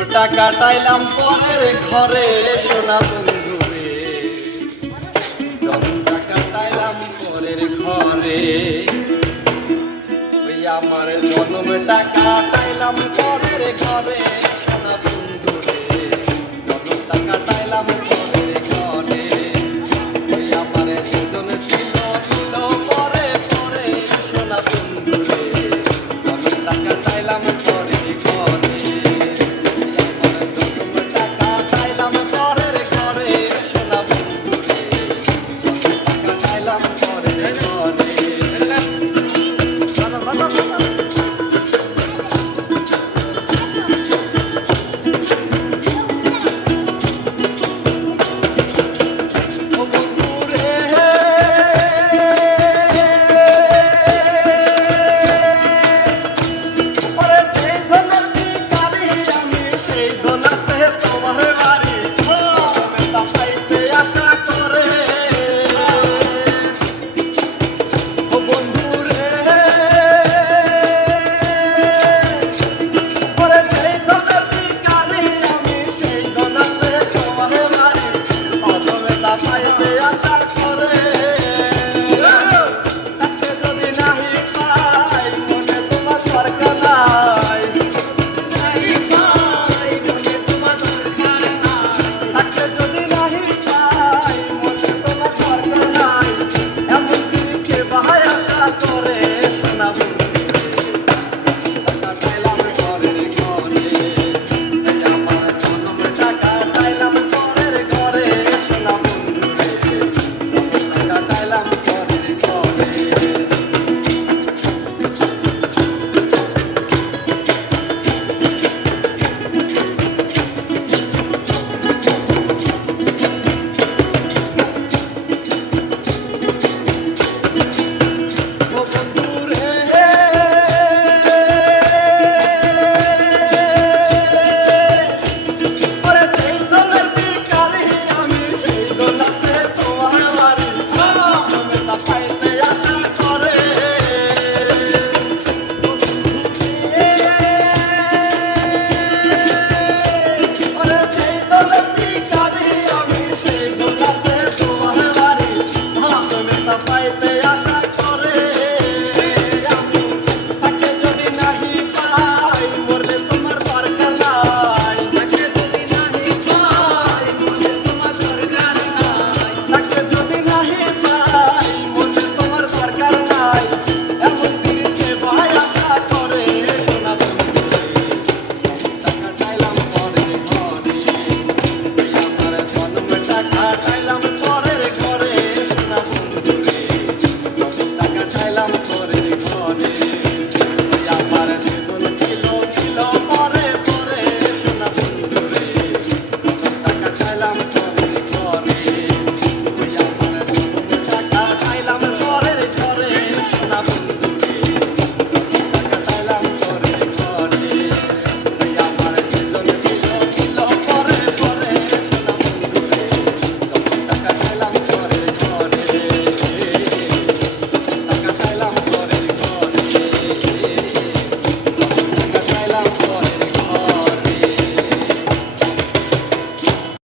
জন্মটা কাটাইলাম পরের ঘরে সোনা বন্ধু রে, জন্মটা কাটাইলাম পরের ঘরে। ওই আমার জন্মটা কাটাইলাম পরের ঘরে সোনা বন্ধু রে, জন্মটা কাটাইলাম পরের ঘরে। ওই আমার দুজন ছিল ছিল পরে পরে সোনা বন্ধু রে, জন্মটা কাটাইলাম পরের ঘরে। Hey,